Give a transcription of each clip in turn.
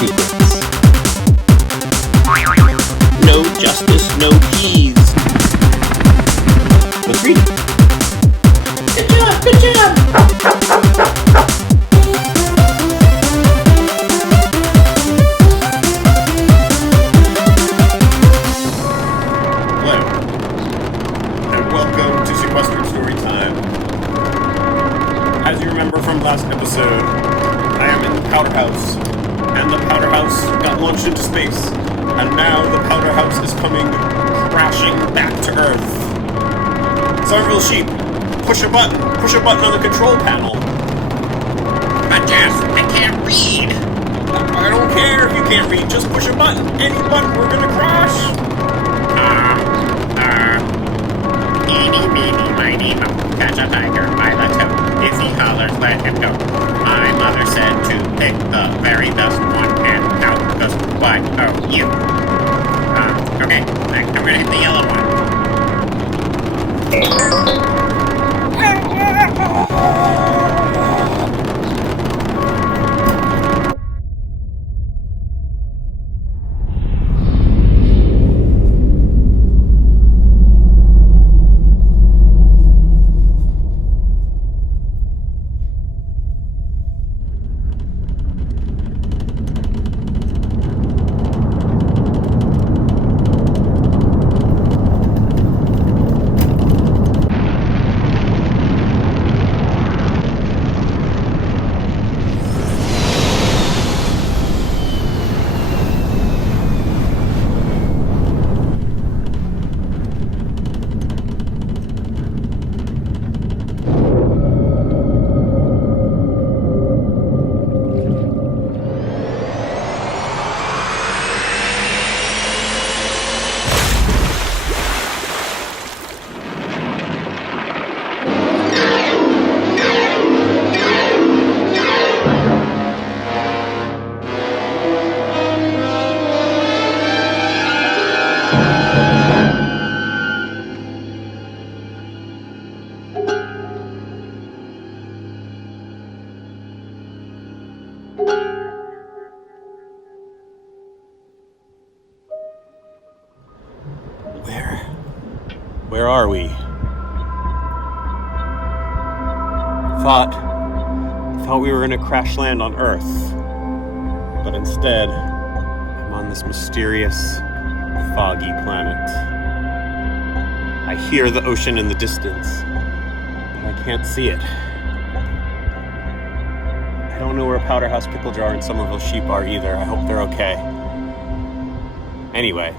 secrets. No justice, no peas. Let's read it. Good job, good job. Hello, and welcome to Sequestered Storytime. As you remember from last episode, I am in the powder house, and the powder house got launched into space, and now the powder house is coming crashing back to Earth. Somerville Sheep, push a button on the control panel. But Jeff, I can't read. I don't care if you can't read, just push a button. Any button, we're gonna crash. Eeny, meeny, miny, mo. Catch a tiger by the toe. If he hollers, let him go. My mother said to pick the very best one, and now goes Y-O-U. Okay, I'm gonna hit the yellow one. Where are we? Thought we were gonna crash land on Earth, but instead, I'm on this mysterious, foggy planet. I hear the ocean in the distance, but I can't see it. I don't know where Powder House Pickle Jar and Somerville Sheep are either. I hope they're okay. Anyway,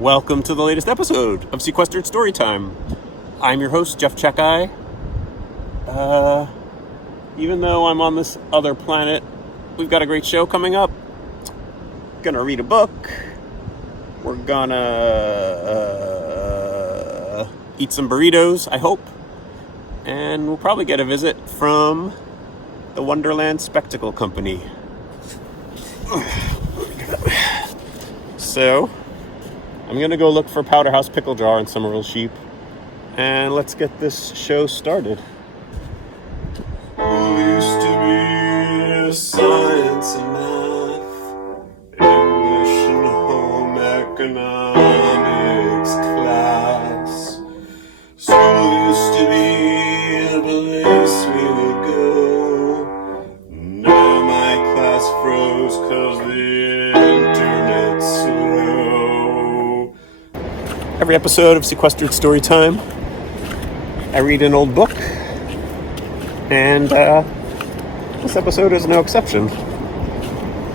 welcome to the latest episode of Sequestered Storytime. I'm your host, Jeff Czekaj. Even though I'm on this other planet, we've got a great show coming up. Gonna read a book. We're gonna eat some burritos, I hope. And we'll probably get a visit from the Wonderland Spectacle Company. So, I'm gonna go look for Powder House Pickle Jar and Somerville Sheep, and let's get this show started. Used to be science and math, English and home economics class. School used to be a place we would go. Now my class froze 'cause the internet's slow. Every episode of Sequestered Storytime, I read an old book, and this episode is no exception.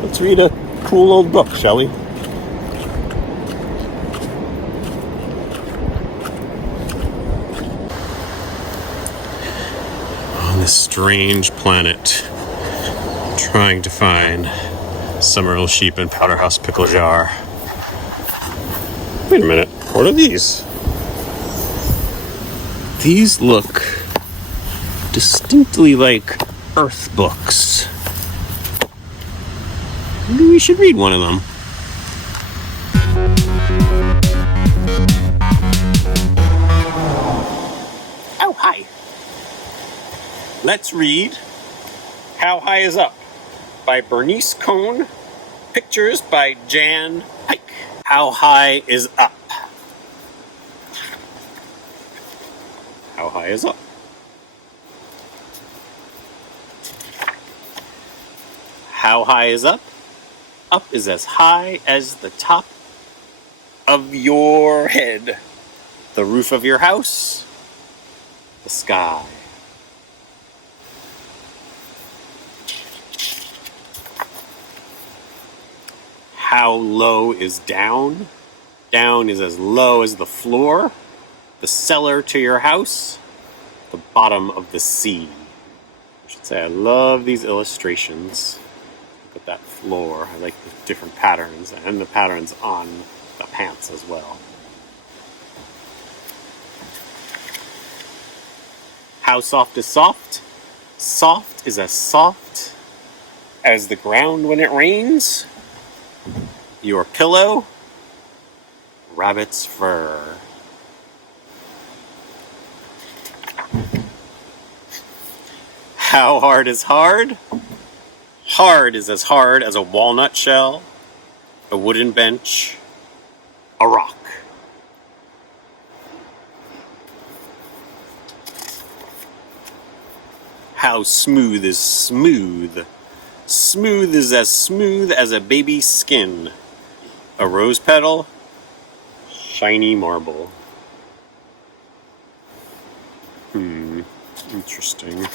Let's read a cool old book, shall we? On this strange planet, trying to find Somerville Sheep and Powder House Pickle Jar. Wait a minute, what are these? These look distinctly like Earth books. Maybe we should read one of them. Oh, hi. Let's read How High Is Up by Bernice Cohn Pictures by Jan Pike. How high is up? How high is up? How high is up? Up is as high as the top of your head, the roof of your house, the sky. How low is down? Down is as low as the floor, the cellar to your house, the bottom of the sea. I should say I love these illustrations. Look at that floor. I like the different patterns and the patterns on the pants as well. How soft is soft? Soft is as soft as the ground when it rains. Your pillow, rabbit's fur. How hard is hard? Hard is as hard as a walnut shell, a wooden bench, a rock. How smooth is smooth? Smooth is as smooth as a baby's skin. A rose petal, shiny marble. Interesting.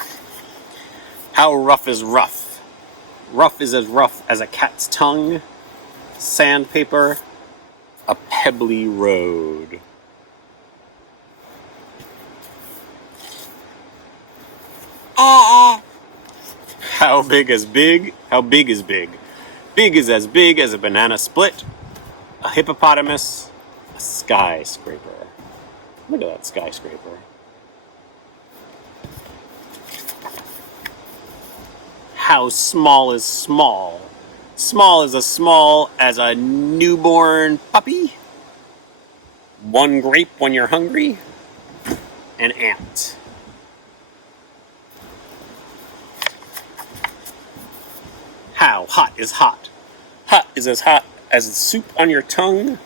How rough is rough? Rough is as rough as a cat's tongue. Sandpaper, a pebbly road. How big is big? How big is big? Big is as big as a banana split, a hippopotamus, a skyscraper. Look at that skyscraper. How small is small? Small is as small as a newborn puppy. One grape when you're hungry. An ant. How hot is hot? Hot is as hot as the soup on your tongue.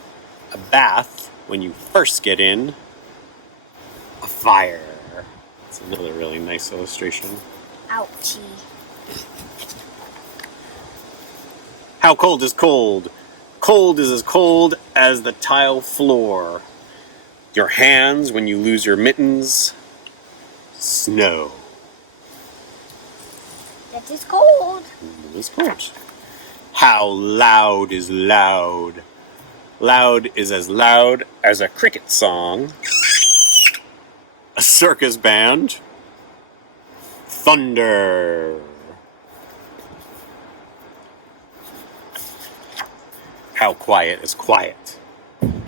A bath when you first get in. A fire. That's another really nice illustration. Ouchie. How cold is cold? Cold is as cold as the tile floor. Your hands when you lose your mittens. Snow. That is cold. It is cold. How loud is loud? Loud is as loud as a cricket song. A circus band. Thunder. How quiet is quiet?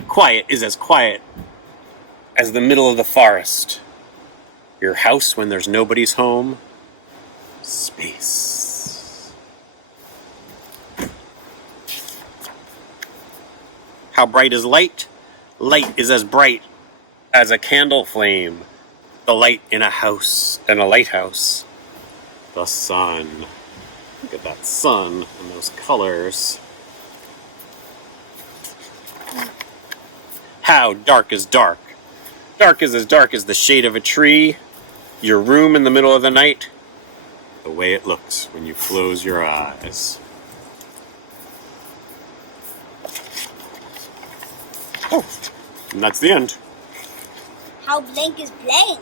Quiet is as quiet as the middle of the forest. Your house when there's nobody's home. Space. How bright is light? Light is as bright as a candle flame. The light in a house, in a lighthouse. The sun. Look at that sun and those colors. How dark is dark? Dark is as dark as the shade of a tree. Your room in the middle of the night. The way it looks when you close your eyes. Oh, and that's the end. How blank is blank?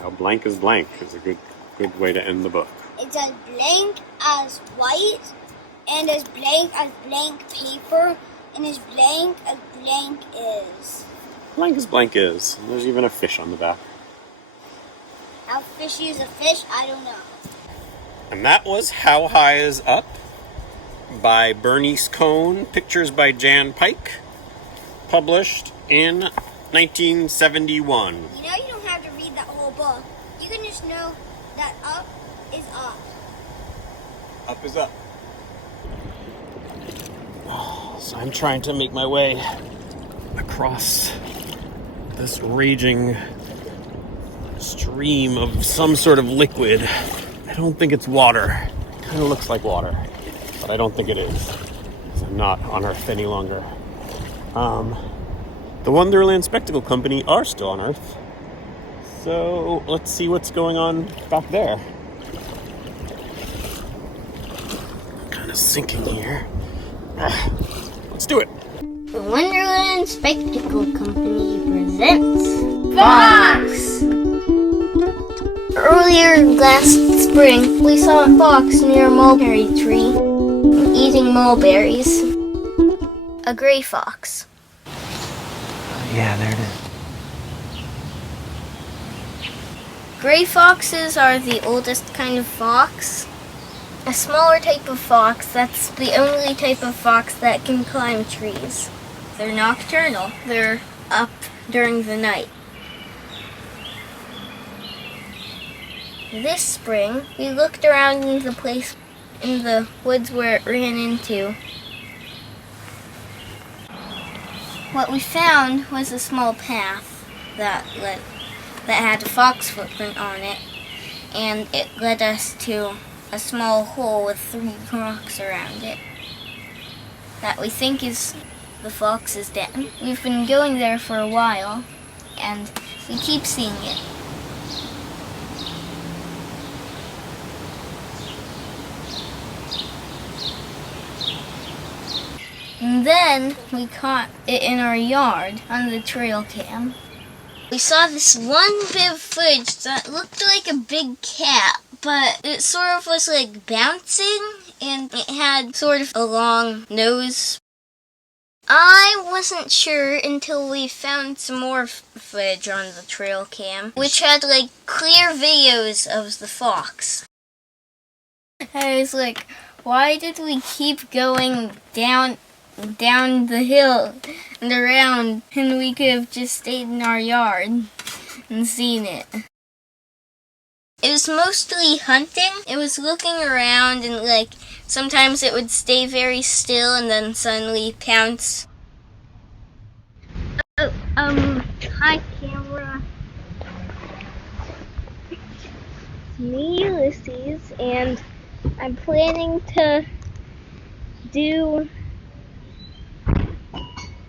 How blank is blank is a good way to end the book. It's as blank as white, and as blank paper, and as blank is. Blank is. And there's even a fish on the back. How fishy is a fish? I don't know. And that was How High Is Up by Bernice Cohn, pictures by Jan Pike, published in 1971. You know you don't have to read that whole book. You can just know that up is up. Up is up. So I'm trying to make my way across this raging stream of some sort of liquid. I don't think it's water. It kind of looks like water, but I don't think it is. because I'm not on Earth any longer. The Wonderland Spectacle Company are still on Earth. So let's see what's going on back there. I'm kind of sinking here. Let's do it. The Wonderland Spectacle Company presents Fox! Earlier last spring, we saw a fox near a mulberry tree eating mulberries. A gray fox. Yeah, there it is. Gray foxes are the oldest kind of fox. A smaller type of fox, that's the only type of fox that can climb trees. They're nocturnal. They're up during the night. This spring, we looked around in the place in the woods where it ran into. What we found was a small path that had a fox footprint on it, and it led us to a small hole with 3 rocks around it that we think is the fox's den. We've been going there for a while, and we keep seeing it. And then we caught it in our yard on the trail cam. We saw this one bit of footage that looked like a big cat, but it sort of was like bouncing, and it had sort of a long nose. I wasn't sure until we found some more footage on the trail cam, which had like clear videos of the fox. I was like, why did we keep going down the hill and around, and we could have just stayed in our yard and seen it? It was mostly hunting. It was looking around, and like sometimes it would stay very still and then suddenly pounce. Hi camera. It's me, Ulysses, and I'm planning to do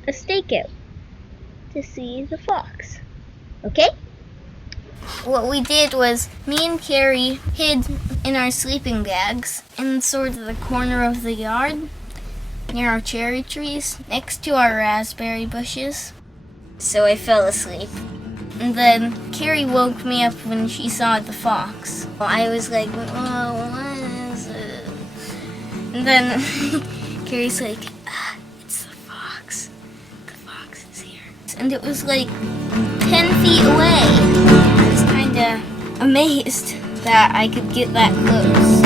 a stakeout to see the fox. Okay? What we did was, me and Carrie hid in our sleeping bags in sort of the corner of the yard, near our cherry trees, next to our raspberry bushes. So I fell asleep. And then Carrie woke me up when she saw the fox. I was like, oh, what is it? And then Carrie's like, it's the fox. The fox is here. And it was like 10 feet away. I was kind of amazed that I could get that close.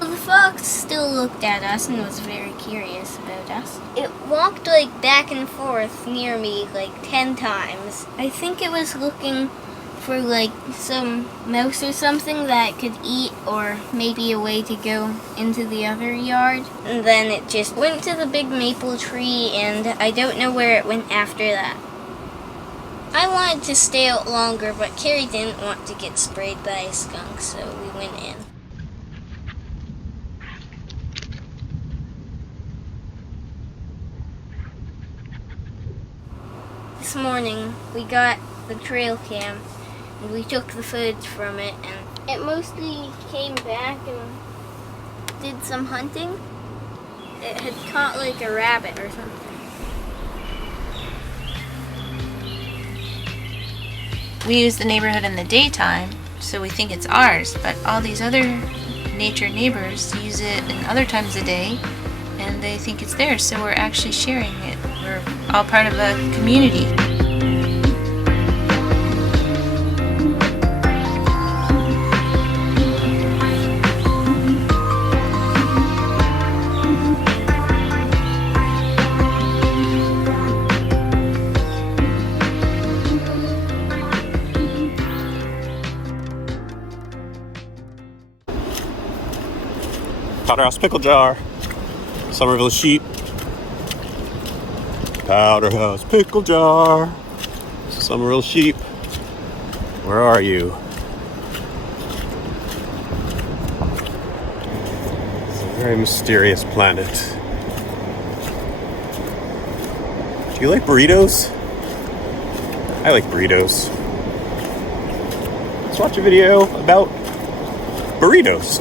The fox still looked at us and was very curious about us. It walked like back and forth near me like 10 times. I think it was looking for like some mouse or something that it could eat, or maybe a way to go into the other yard. And then it just went to the big maple tree, and I don't know where it went after that. I wanted to stay out longer, but Carrie didn't want to get sprayed by a skunk, so we went in. This morning, we got the trail cam, and we took the footage from it, and it mostly came back and did some hunting. It had caught like a rabbit or something. We use the neighborhood in the daytime, so we think it's ours, but all these other nature neighbors use it in other times of day, and they think it's theirs, so we're actually sharing it. We're all part of a community. Powderhouse Pickle Jar. Somerville Sheep. Powderhouse Pickle Jar. Somerville Sheep. Where are you? Very mysterious planet. Do you like burritos? I like burritos. Let's watch a video about burritos.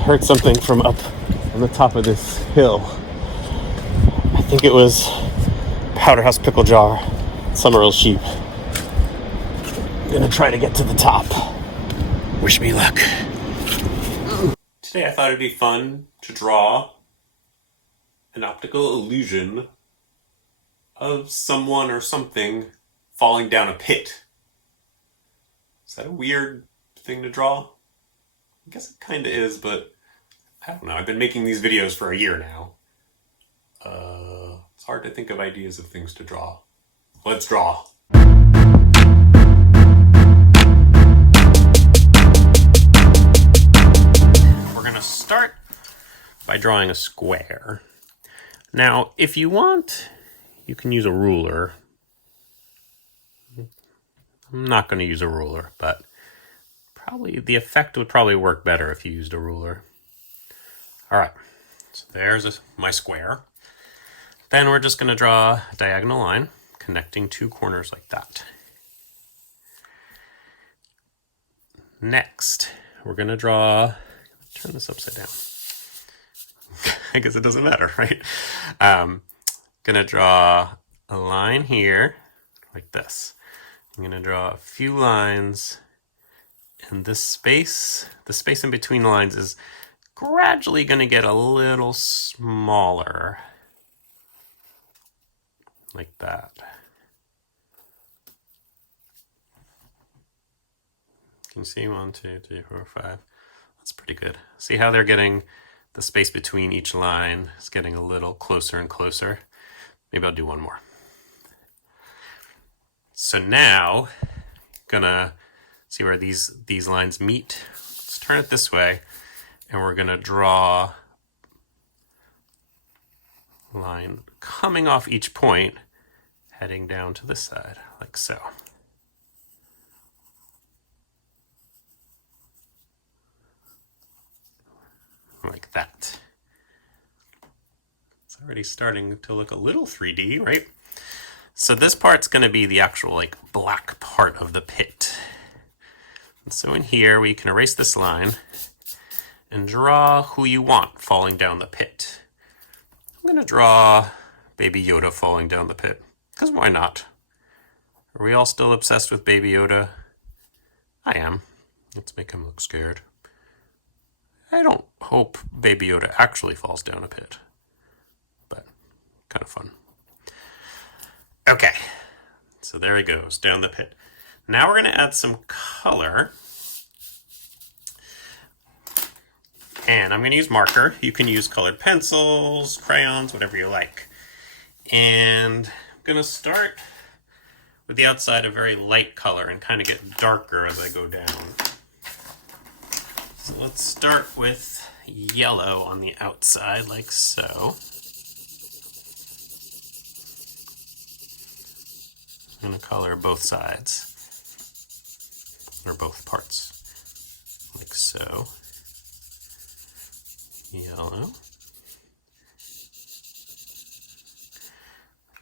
Heard something from up on the top of this hill. I think it was Powderhouse Pickle Jar, Summerall Sheep. I'm gonna try to get to the top. Wish me luck. Today I thought it'd be fun to draw an optical illusion of someone or something falling down a pit. Is that a weird thing to draw? I guess it kind of is, but I don't know. I've been making these videos for a year now. It's hard to think of ideas of things to draw. Let's draw. We're gonna start by drawing a square. Now, if you want, you can use a ruler. I'm not going to use a ruler, but probably the effect would probably work better if you used a ruler. All right, so there's my square. Then we're just going to draw a diagonal line connecting two corners like that. Next, we're going to draw, turn this upside down. I guess it doesn't matter, right? Going to draw a line here like this. I'm going to draw a few lines, and this space, the space in between the lines is gradually going to get a little smaller, like that. Can you see 1, 2, 3, 4, 5? That's pretty good. See how they're getting the space between each line is getting a little closer and closer. Maybe I'll do one more. So now, gonna see where these lines meet. Let's turn it this way, and we're gonna draw a line coming off each point, heading down to this side, like so. Like that. It's already starting to look a little 3D, right? So this part's going to be the actual like black part of the pit. And so in here we can erase this line and draw who you want falling down the pit. I'm going to draw Baby Yoda falling down the pit, because why not? Are we all still obsessed with Baby Yoda? I am. Let's make him look scared. I don't hope Baby Yoda actually falls down a pit, but kind of fun. Okay, so there he goes, down the pit. Now we're going to add some color. And I'm going to use marker. You can use colored pencils, crayons, whatever you like. And I'm going to start with the outside a very light color and kind of get darker as I go down. So let's start with yellow on the outside, like so. I'm going to color both sides, or both parts, like so. Yellow.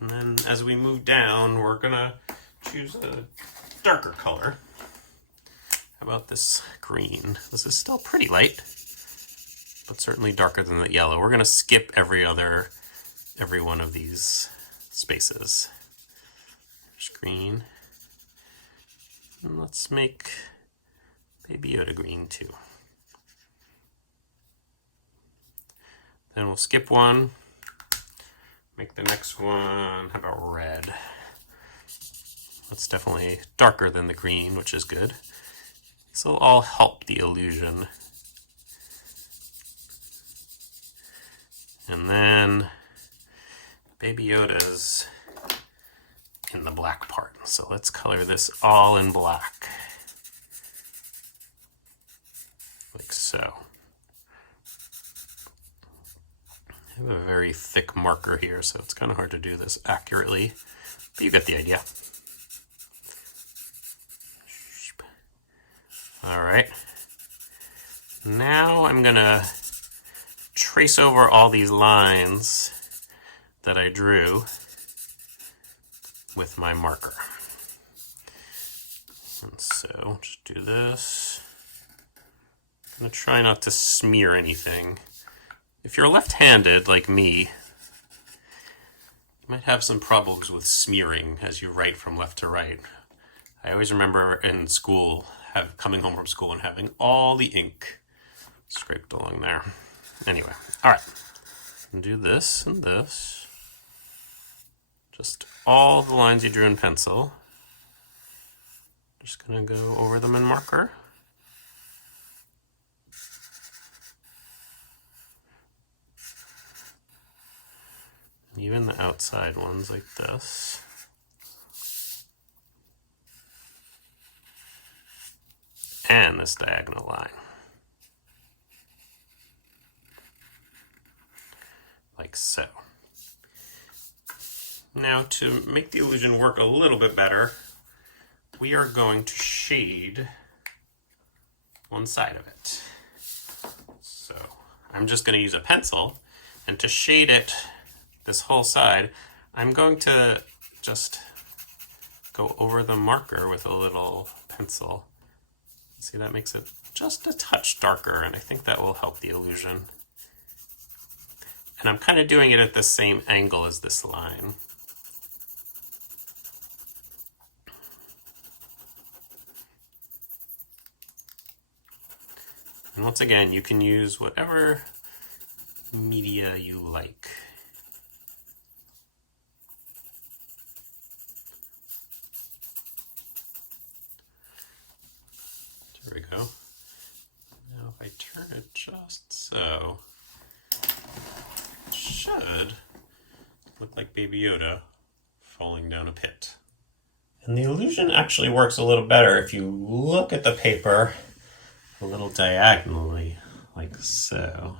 And then as we move down, we're going to choose a darker color. How about this green? This is still pretty light, but certainly darker than the yellow. We're going to skip every one of these spaces. There's green. And let's make Baby Yoda green too. Then we'll skip one. Make the next one, how about red? That's definitely darker than the green, which is good. This will all help the illusion. And then Baby Yoda's in the black part. So let's color this all in black. Like so. I have a very thick marker here, so it's kind of hard to do this accurately, but you get the idea. All right. Now I'm gonna trace over all these lines that I drew with my marker. And so just do this. I'm gonna try not to smear anything. If you're left-handed like me, you might have some problems with smearing as you write from left to right. I always remember in school, coming home from school and having all the ink scraped along there. Anyway, all right. Do this and this. Just all the lines you drew in pencil. Just gonna go over them in marker. Even the outside ones like this. And this diagonal line. Like so. Now to make the illusion work a little bit better, we are going to shade one side of it. So I'm just going to use a pencil, and to shade it, this whole side, I'm going to just go over the marker with a little pencil. See, that makes it just a touch darker, and I think that will help the illusion. And I'm kind of doing it at the same angle as this line. And once again, you can use whatever media you like. There we go. Now if I turn it just so, it should look like Baby Yoda falling down a pit. And the illusion actually works a little better if you look at the paper a little diagonally, like so.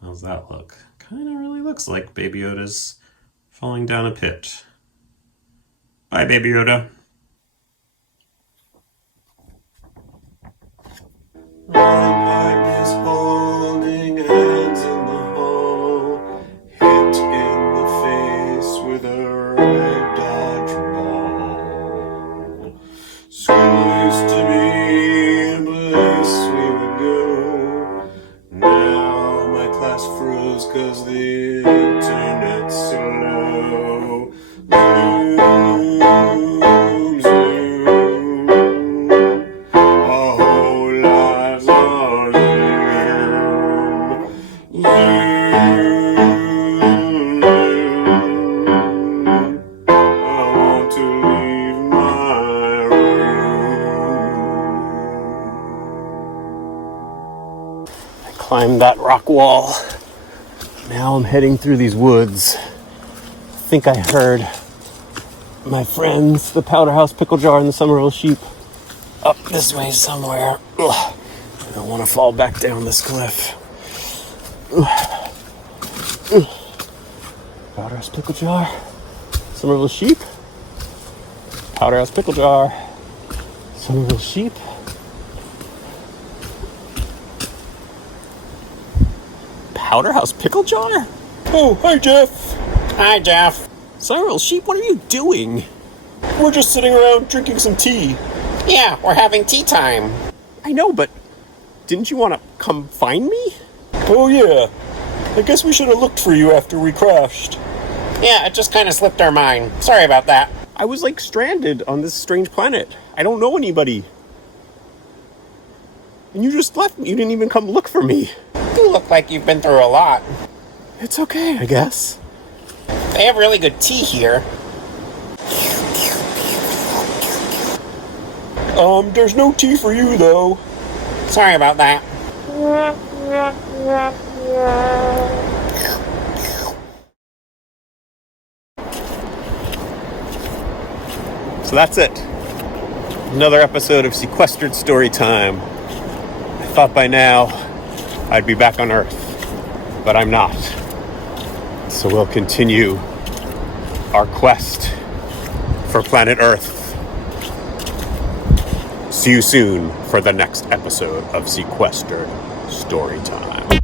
How's that look? Kind of really looks like Baby Yoda's falling down a pit. Bye, Baby Yoda. One pipe is holding hands in the hall, hit in the face with a red dodgeball. School used to be a place we would go. Now my class froze 'cause the internet's slow. Zoom, zoom, our whole lives are zoom. Zoom, I want to leave my room. I climbed that rock wall. Now I'm heading through these woods. I think I heard my friends, the Powder House Pickle Jar and the Somerville Sheep, up this way somewhere. Ugh. I don't want to fall back down this cliff. Ugh. Ugh. Powder House Pickle Jar, Somerville Sheep, Powder House Pickle Jar, Somerville Sheep. Powder House Pickle Jar? Oh, hi, Jeff. Hi, Jeff. Somerville Sheep, what are you doing? We're just sitting around drinking some tea. Yeah, we're having tea time. I know, but didn't you want to come find me? Oh yeah, I guess we should have looked for you after we crashed. Yeah, it just kind of slipped our mind. Sorry about that. I was like stranded on this strange planet. I don't know anybody. And you just left me. You didn't even come look for me. You look like you've been through a lot. It's okay, I guess. They have really good tea here. There's no tea for you though. Sorry about that. So that's it. Another episode of Sequestered Storytime. I thought by now I'd be back on Earth, but I'm not. So we'll continue our quest for planet Earth. See you soon for the next episode of Sequestered Storytime.